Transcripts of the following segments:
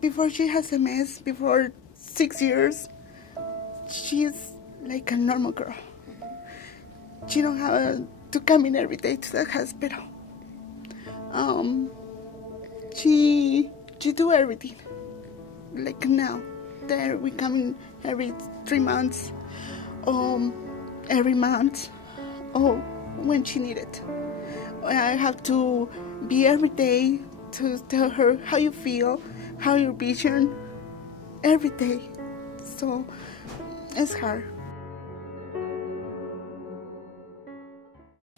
before she has MS, before 6 years, she's like a normal girl. She don't have to come in every day to the hospital. She do everything. Like now, there we come in every 3 months, every month, or when she need it. I have to be every day to tell her how you feel, how your vision, every day. So it's hard.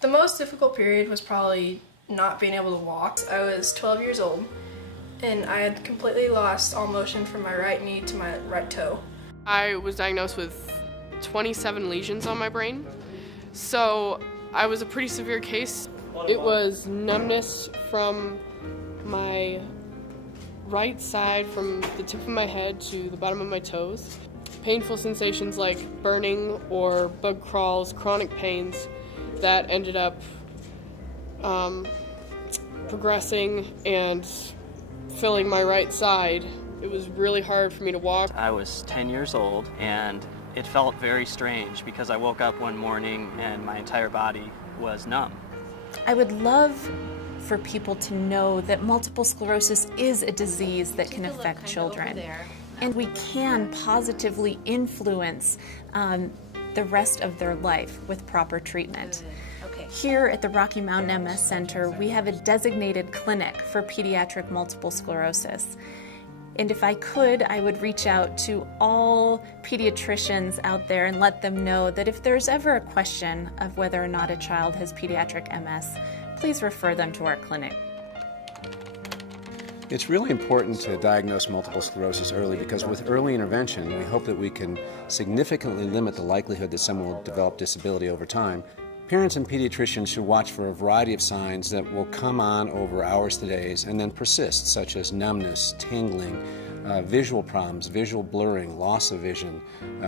The most difficult period was probably not being able to walk. I was 12 years old and I had completely lost all motion from my right knee to my right toe. I was diagnosed with 27 lesions on my brain, so I was a pretty severe case. It was numbness from my right side, from the tip of my head to the bottom of my toes. Painful sensations like burning or bug crawls, chronic pains that ended up progressing and filling my right side. It was really hard for me to walk. I was 10 years old and it felt very strange because I woke up one morning and my entire body was numb. I would love for people to know that multiple sclerosis is a disease that can affect children. And we can positively influence the rest of their life with proper treatment. Here at the Rocky Mountain MS Center, we have a designated clinic for pediatric multiple sclerosis. And if I could, I would reach out to all pediatricians out there and let them know that if there's ever a question of whether or not a child has pediatric MS, please refer them to our clinic. It's really important to diagnose multiple sclerosis early because with early intervention, we hope that we can significantly limit the likelihood that someone will develop disability over time. Parents and pediatricians should watch for a variety of signs that will come on over hours to days and then persist, such as numbness, tingling, visual problems, visual blurring, loss of vision,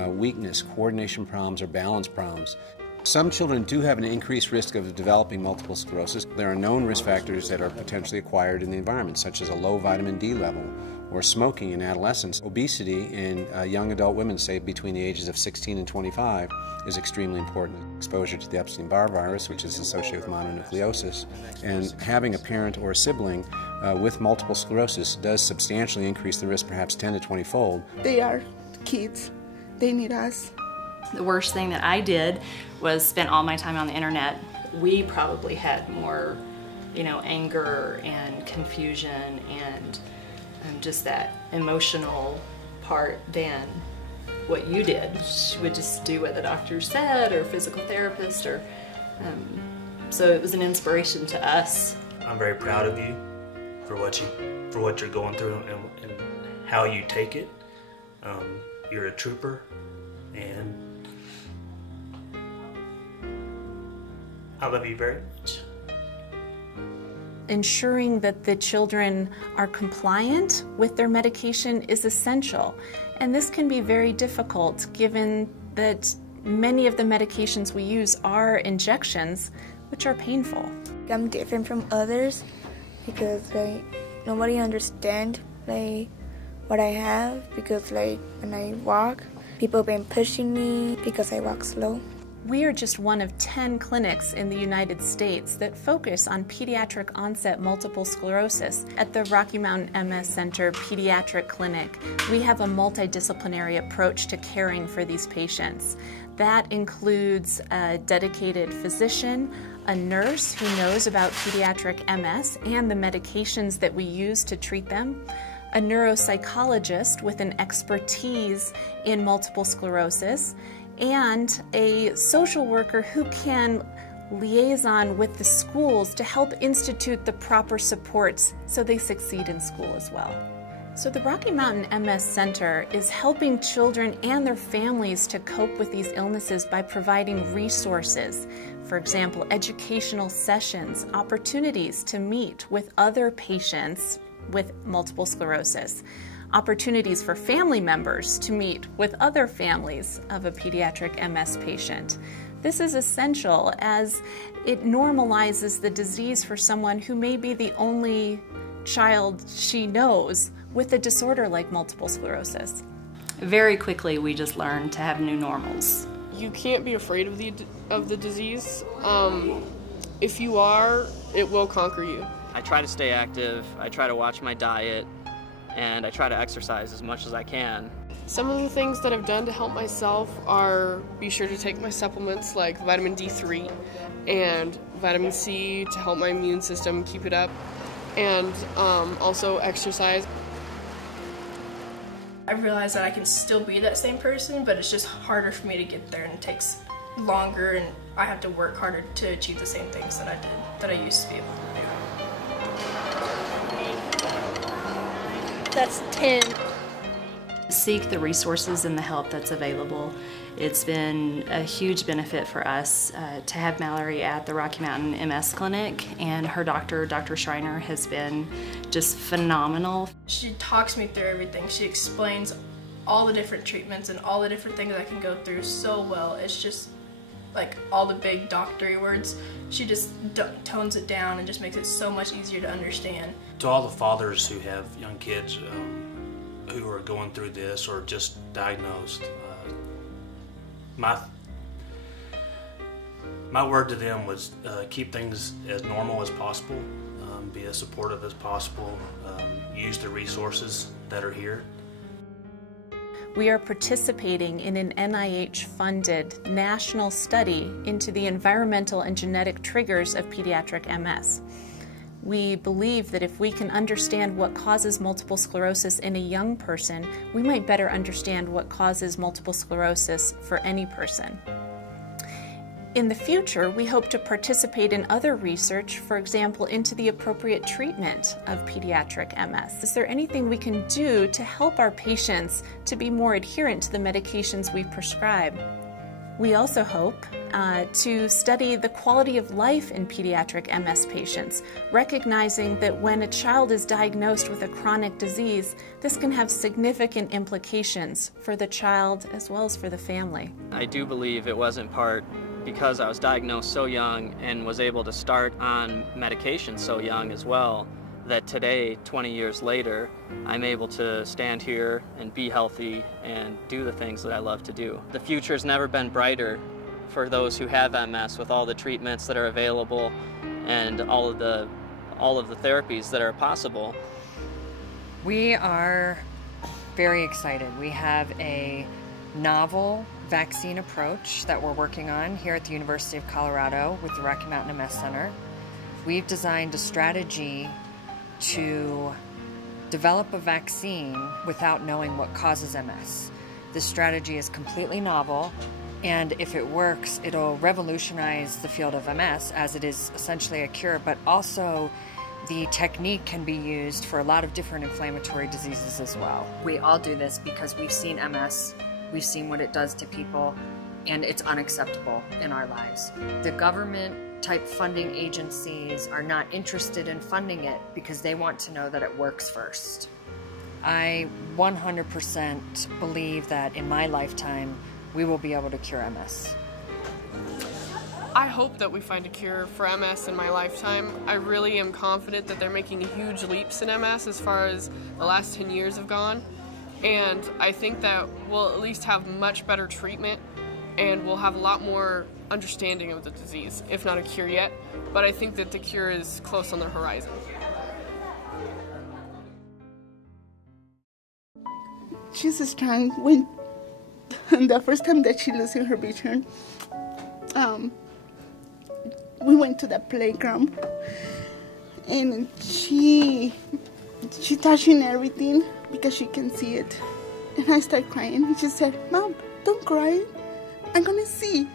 weakness, coordination problems, or balance problems. Some children do have an increased risk of developing multiple sclerosis. There are known risk factors that are potentially acquired in the environment, such as a low vitamin D level or smoking in adolescence. Obesity in young adult women, say between the ages of 16 and 25, is extremely important. Exposure to the Epstein-Barr virus, which is associated with mononucleosis, and having a parent or a sibling with multiple sclerosis does substantially increase the risk, perhaps 10 to 20-fold. They are kids. They need us. The worst thing that I did was spend all my time on the internet. We probably had more, anger and confusion and just that emotional part than what you did. You would just do what the doctor said or physical therapist or so it was an inspiration to us. I'm very proud of you for what you're going through and how you take it. You're a trooper, and I love you very much. Ensuring that the children are compliant with their medication is essential, and this can be very difficult given that many of the medications we use are injections, which are painful. I'm different from others because nobody understands what I have, because when I walk, people have been pushing me because I walk slow. We are just one of 10 clinics in the United States that focus on pediatric onset multiple sclerosis. At the Rocky Mountain MS Center Pediatric Clinic, we have a multidisciplinary approach to caring for these patients. That includes a dedicated physician, a nurse who knows about pediatric MS and the medications that we use to treat them, a neuropsychologist with an expertise in multiple sclerosis, and a social worker who can liaison with the schools to help institute the proper supports so they succeed in school as well. So the Rocky Mountain MS Center is helping children and their families to cope with these illnesses by providing resources. For example, educational sessions, opportunities to meet with other patients with multiple sclerosis, opportunities for family members to meet with other families of a pediatric MS patient. This is essential as it normalizes the disease for someone who may be the only child she knows with a disorder like multiple sclerosis. Very quickly, we just learned to have new normals. You can't be afraid of the disease. If you are, it will conquer you. I try to stay active, I try to watch my diet, and I try to exercise as much as I can. Some of the things that I've done to help myself are be sure to take my supplements like vitamin D3 and vitamin C to help my immune system keep it up, and also exercise. I realized that I can still be that same person, but it's just harder for me to get there, and it takes longer, and I have to work harder to achieve the same things that I used to be able to do. That's 10. Seek the resources and the help that's available. It's been a huge benefit for us to have Mallory at the Rocky Mountain MS Clinic, and her doctor, Dr. Schreiner, has been just phenomenal. She talks me through everything. She explains all the different treatments and all the different things I can go through so well. It's just like all the big doctory words, she just tones it down and just makes it so much easier to understand. To all the fathers who have young kids who are going through this or just diagnosed, my word to them was keep things as normal as possible, be as supportive as possible, use the resources that are here. We are participating in an NIH-funded national study into the environmental and genetic triggers of pediatric MS. We believe that if we can understand what causes multiple sclerosis in a young person, we might better understand what causes multiple sclerosis for any person. In the future, we hope to participate in other research, for example, into the appropriate treatment of pediatric MS. Is there anything we can do to help our patients to be more adherent to the medications we prescribe? We also hope to study the quality of life in pediatric MS patients, recognizing that when a child is diagnosed with a chronic disease, this can have significant implications for the child as well as for the family. I do believe it was in part because I was diagnosed so young and was able to start on medication so young as well, that today, 20 years later, I'm able to stand here and be healthy and do the things that I love to do. The future's never been brighter for those who have MS, with all the treatments that are available and all of the therapies that are possible. We are very excited. We have a novel vaccine approach that we're working on here at the University of Colorado with the Rocky Mountain MS Center. We've designed a strategy to develop a vaccine without knowing what causes MS. This strategy is completely novel, and if it works, it'll revolutionize the field of MS, as it is essentially a cure, but also the technique can be used for a lot of different inflammatory diseases as well. We all do this because we've seen MS, we've seen what it does to people, and it's unacceptable in our lives. The government type funding agencies are not interested in funding it because they want to know that it works first. I 100% believe that in my lifetime we will be able to cure MS. I hope that we find a cure for MS in my lifetime. I really am confident that they're making huge leaps in MS as far as the last 10 years have gone, and I think that we'll at least have much better treatment and we'll have a lot more understanding of the disease, if not a cure yet, but I think that the cure is close on the horizon. She's strong. When the first time that she losing her vision, we went to the playground and she touching everything because she can see it, and I start crying. She said, "Mom, don't cry. I'm gonna see."